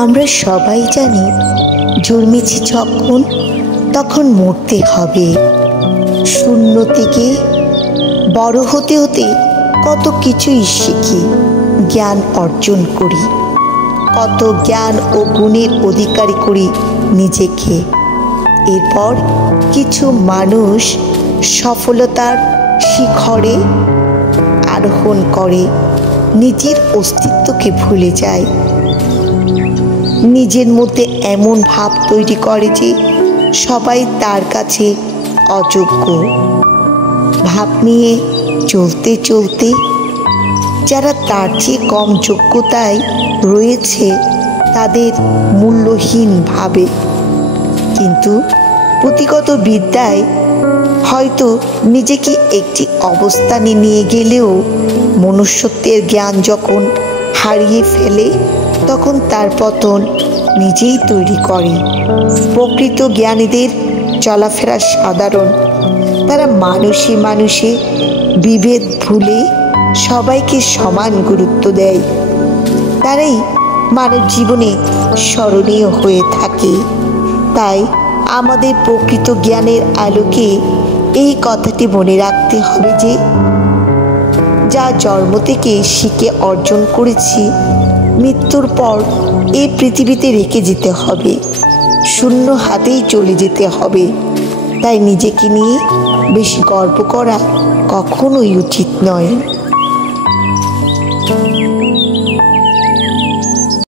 আমরা সবাই জানি জন্মেছি যখন তখন মরতে হবে। শূন্য থেকে বড় হতে হতে কত কিছুই শিখি, জ্ঞান অর্জন করি, কত জ্ঞান ও গুণের অধিকারী করি নিজেকে। এরপর কিছু মানুষ সফলতার শিখরে আরোহণ করে নিজের অস্তিত্বকে ভুলে যায়। নিজের মধ্যে এমন ভাব তৈরি করে যে সবাই তার কাছে অযোগ্য। ভাব নিয়ে চলতে চলতে যারা তার চেয়ে কম যোগ্যতায় রয়েছে তাদের মূল্যহীন ভাবে। কিন্তু পুঁথিগত বিদ্যায় হয়তো নিজেকে একটি অবস্থানে নিয়ে গেলেও মনুষ্যত্বের জ্ঞান যখন হারিয়ে ফেলে তখন তার পতন নিজেই তৈরি করে। প্রকৃত জ্ঞানীদের চলাফেরা সাধারণ। তারা মানুষে মানুষে বিভেদ ভুলে সবাইকে সমান গুরুত্ব দেয়। তারাই মানব জীবনে স্মরণীয় হয়ে থাকে। তাই আমাদের প্রকৃত জ্ঞানের আলোকে এই কথাটি মনে রাখতে হবে যে যা জন্ম থেকে শিখে অর্জন করেছি মৃত্যুর পর এই পৃথিবীতে রেখে যেতে হবে, শূন্য হাতেই চলে যেতে হবে। তাই নিজেকে নিয়ে বেশি গর্ব করা কখনোই উচিত নয়।